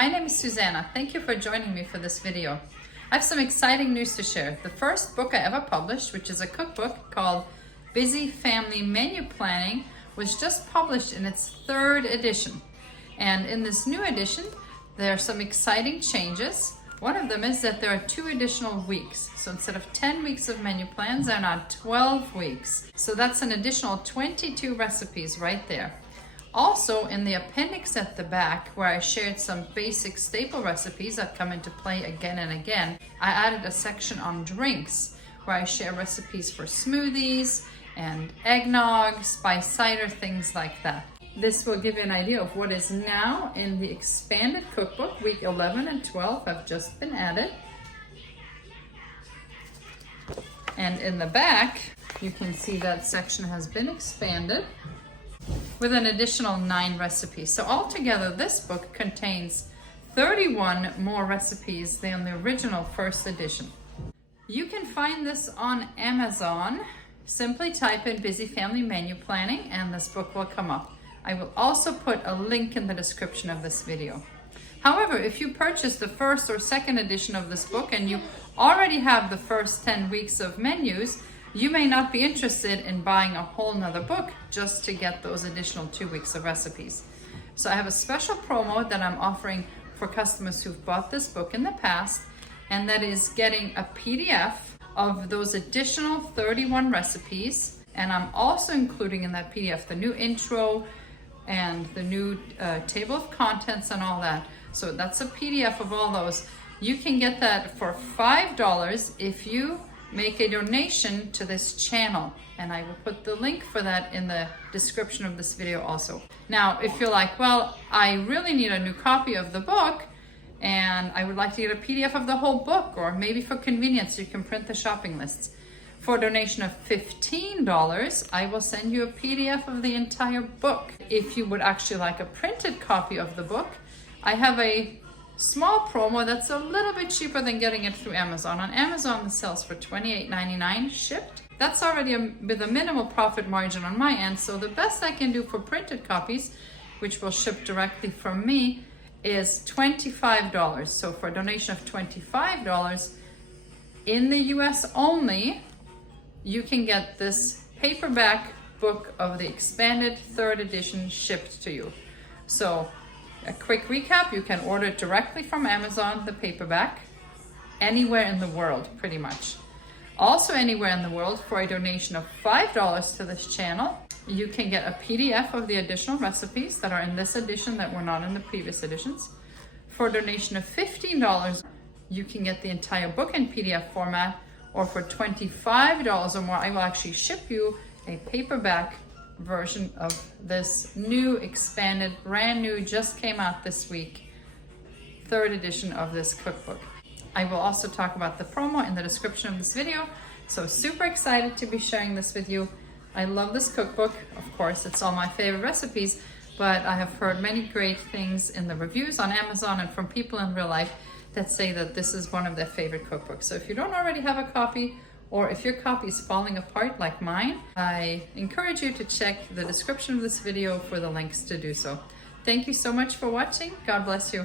my name is Susanna. Thank you for joining me for this video. I have some exciting news to share. The first book I ever published, which is a cookbook called Busy Family Menu Planning, was just published in its 3rd edition. And in this new edition, there are some exciting changes. One of them is that there are 2 additional weeks. So instead of 10 weeks of menu plans, there are now 12 weeks. So that's an additional 22 recipes right there. Also, in the appendix at the back, where I shared some basic staple recipes that come into play again and again, I added a section on drinks, where I share recipes for smoothies and eggnog, spice cider, things like that. This will give you an idea of what is now in the expanded cookbook. Week 11 and 12 have just been added. And in the back, you can see that section has been expanded with an additional 9 recipes. So altogether, this book contains 31 more recipes than the original 1st edition. You can find this on Amazon. Simply type in Busy Family Menu Planning and this book will come up. I will also put a link in the description of this video. However, if you purchase the 1st or 2nd edition of this book and you already have the first 10 weeks of menus, you may not be interested in buying a whole nother book just to get those additional 2 weeks of recipes. So I have a special promo that I'm offering for customers who've bought this book in the past, and that is getting a PDF of those additional 31 recipes. And I'm also including in that PDF the new intro and the new table of contents and all that. So that's a PDF of all those. You can get that for $5 if you make a donation to this channel, and I will put the link for that in the description of this video also. Now, if you're like, well, I really need a new copy of the book and I would like to get a PDF of the whole book, or maybe for convenience you can print the shopping lists. For a donation of $15, I will send you a PDF of the entire book. If you would actually like a printed copy of the book, I have a small promo that's a little bit cheaper than getting it through Amazon. On Amazon, it sells for $28.99 shipped. That's already with a minimal profit margin on my end, so the best I can do for printed copies, which will ship directly from me, is $25. So for a donation of $25 in the US only, you can get this paperback book of the expanded 3rd edition shipped to you. So a quick recap, you can order it directly from Amazon, the paperback, anywhere in the world, pretty much. Also anywhere in the world, for a donation of $5 to this channel, you can get a PDF of the additional recipes that are in this edition that were not in the previous editions. For a donation of $15, you can get the entire book in PDF format, or for $25 or more, I will actually ship you a paperback version of this new, expanded, brand new, just came out this week, 3rd edition of this cookbook. I will also talk about the promo in the description of this video. So super excited to be sharing this with you. I love this cookbook. Of course, it's all my favorite recipes, but I have heard many great things in the reviews on Amazon and from people in real life that say that this is one of their favorite cookbooks. So if you don't already have a copy, or if your copy is falling apart like mine, I encourage you to check the description of this video for the links to do so. Thank you so much for watching. God bless you.